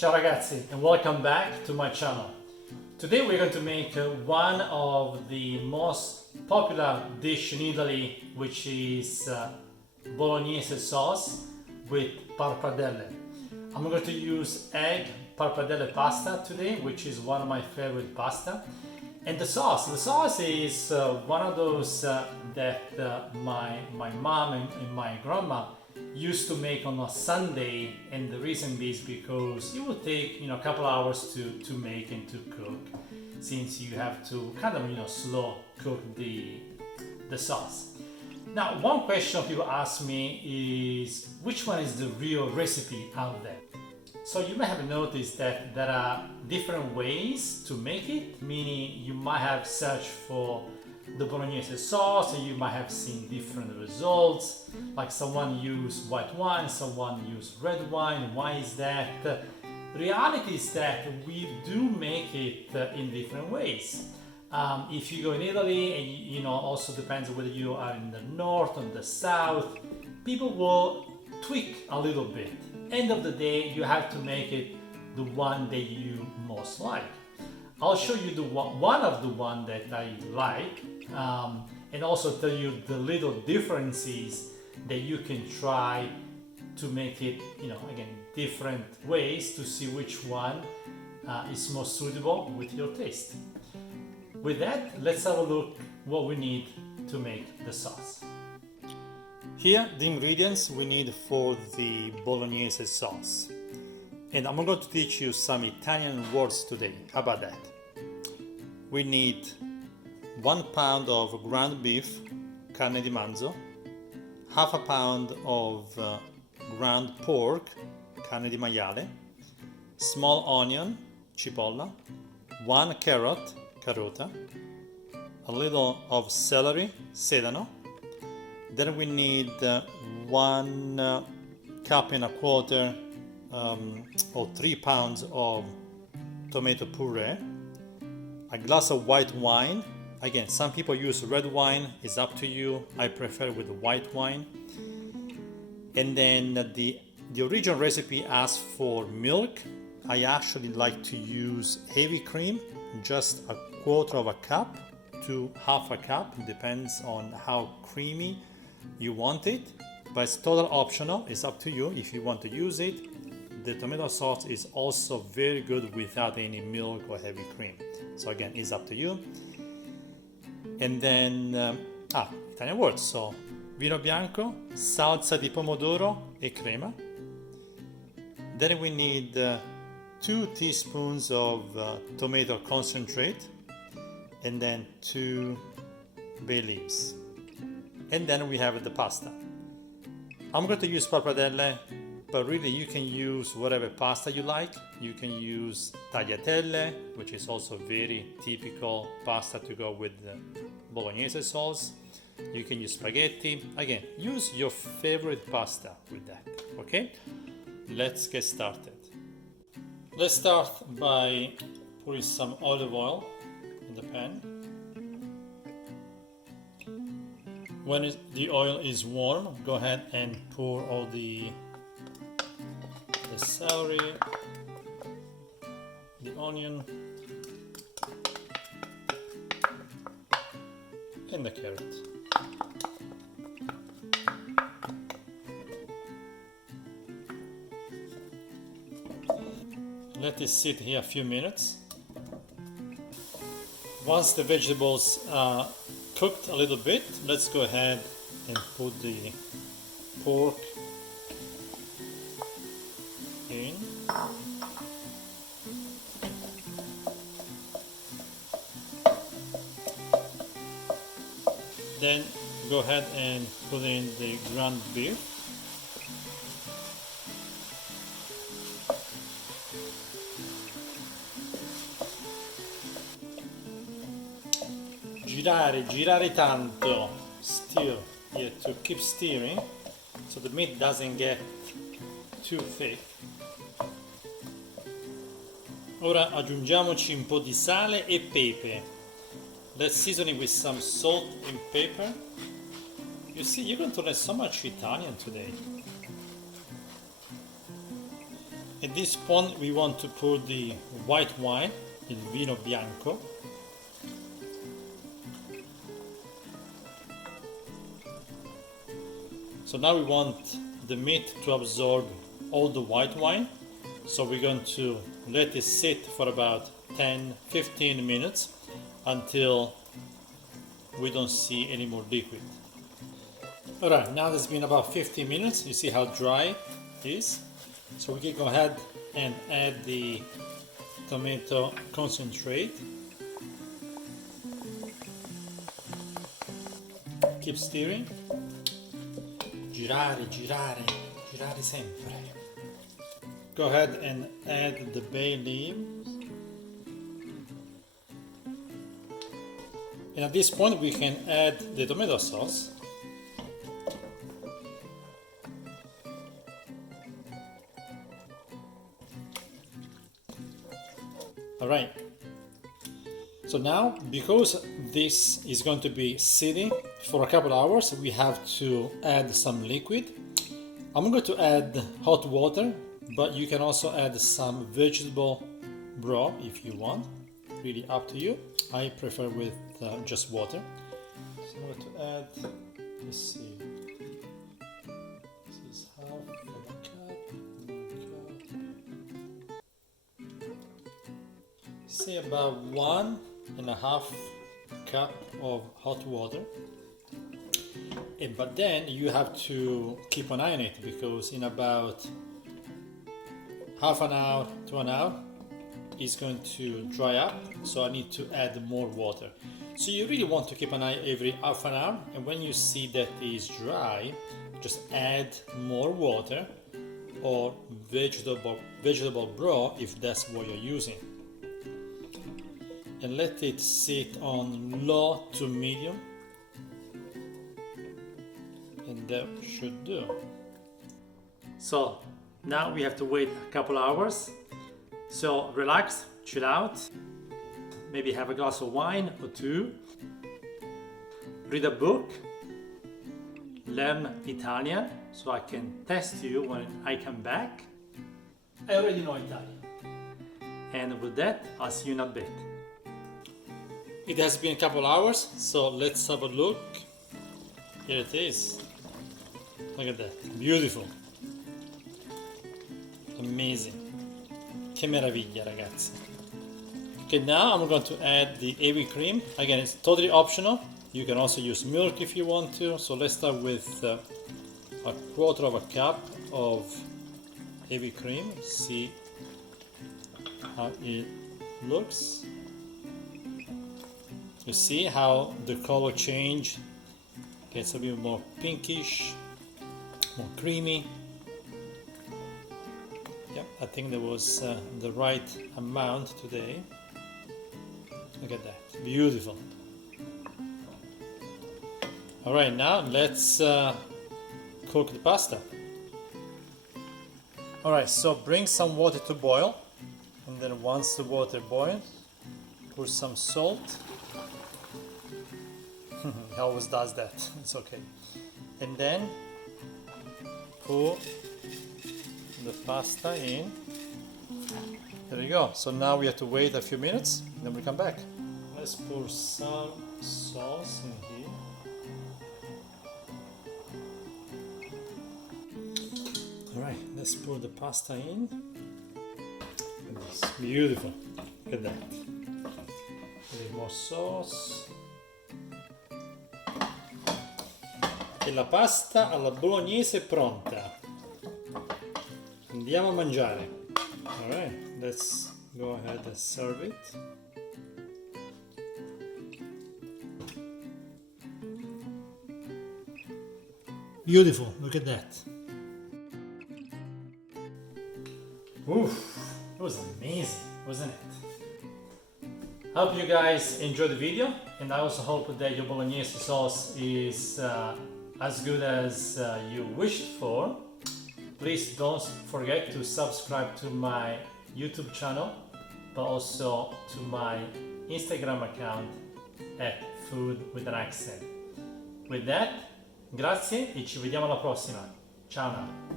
Ciao ragazzi and welcome back to my channel. Today we're going to make one of the most popular dish in Italy, which is Bolognese sauce with pappardelle. I'm going to use egg pappardelle pasta today, which is one of my favorite pasta. And the sauce is one of those that my mom and my grandma used to make on a Sunday, and the reason is because it would take a couple hours to make and to cook, since you have to kind of slow cook the sauce. Now, one question people ask me is which one is the real recipe out there? So you may have noticed that there are different ways to make it, meaning you might have searched for the Bolognese sauce and you might have seen different results, like someone used white wine, someone used red wine. Why is that? The reality is that we do make it in different ways. If you go in Italy, and also depends whether you are in the north or the south, people will tweak a little bit. End of the day, you have to make it the one that you most like. I'll show you one of the one that I like, and also tell you the little differences that you can try to make it, again, different ways to see which one is most suitable with your taste. With that, let's have a look what we need to make the sauce. Here, the ingredients we need for the Bolognese sauce. And I'm going to teach you some Italian words today. How about that? We need 1 pound of ground beef, carne di manzo, half a pound of ground pork, carne di maiale, small onion, cipolla, 1 carrot, carota, a little of celery, sedano. Then we need 1 cup and a quarter or 3 pounds of tomato puree, a glass of white wine. Again, some people use red wine, it's up to you. I prefer with white wine. And then the original recipe asks for milk. I actually like to use heavy cream, just a quarter of a cup to half a cup, depends on how creamy you want it, but it's total optional. It's up to you if you want to use it. The tomato sauce is also very good without any milk or heavy cream. So again, it's up to you. And then, Italian words, so vino bianco, salsa di pomodoro e crema. Then we need 2 teaspoons of tomato concentrate, and then 2 bay leaves. And then we have the pasta. I'm going to use pappardelle, but really you can use whatever pasta you like. You can use tagliatelle, which is also very typical pasta to go with the Bolognese sauce. You can use spaghetti. Again, use your favorite pasta with that, okay? Let's get started. Let's start by putting some olive oil in the pan. When the oil is warm, go ahead and pour all the celery, the onion, and the carrot. Let this sit here a few minutes. Once the vegetables are cooked a little bit, let's go ahead and put the pork in. Then go ahead and put in the ground beef. Girare tanto, stir, to keep stirring so the meat doesn't get too thick. Ora aggiungiamoci un po' di sale e pepe. Let's season it with some salt and pepper. You see, you're going to learn so much Italian today. At this point we want to put the white wine, il vino bianco. So now we want the meat to absorb all the white wine. So we're going to let it sit for about 10-15 minutes until we don't see any more liquid. Alright, now it's been about 15 minutes. You see how dry it is? So we can go ahead and add the tomato concentrate. Keep stirring. Girare, girare, girare sempre. Go ahead and add the bay leaves. And at this point we can add the tomato sauce. Alright, so now because this is going to be sitting for a couple hours, we have to add some liquid. I'm going to add hot water, but you can also add some vegetable broth if you want, really up to you. I prefer with just water. So I'm going to add, let's see, this is half of a cup. Say about 1.5 cup of hot water. But then you have to keep an eye on it because in about half an hour to an hour it's going to dry up, so I need to add more water. So you really want to keep an eye every half an hour, and when you see that it is dry, just add more water or vegetable broth if that's what you're using. And let it sit on low to medium, and that should do. So now we have to wait a couple hours. So relax, chill out, maybe have a glass of wine or two, read a book, learn Italian so I can test you when I come back. I already know Italian. And with that, I'll see you in a bit. It has been a couple hours, so let's have a look. Here it is. Look at that, beautiful. Amazing. Che meraviglia, ragazzi. Okay, now I'm going to add the heavy cream. Again, it's totally optional. You can also use milk if you want to. So let's start with a quarter of a cup of heavy cream. See how it looks. You see how the color change gets a bit more pinkish, more creamy. Yep, I think that was the right amount today. Look at that, beautiful. All right, now let's cook the pasta. All right, so bring some water to boil, and then once the water boils, put some salt. He always does that, it's okay. And then pour the pasta in. There you go. So now we have to wait a few minutes, and then we come back. Let's pour some sauce in here. Alright, let's pour the pasta in. It's beautiful. Look at that. A little more sauce. E la pasta alla bolognese è pronta. Andiamo a mangiare. Alright, let's go ahead and serve it. Beautiful, look at that. Oof, it was amazing, wasn't it? I hope you guys enjoyed the video, and I also hope that your bolognese sauce is as good as you wished for. Please don't forget to subscribe to my YouTube channel, but also to my Instagram account at Food with an Accent. With that, grazie e ci vediamo alla prossima. Ciao now.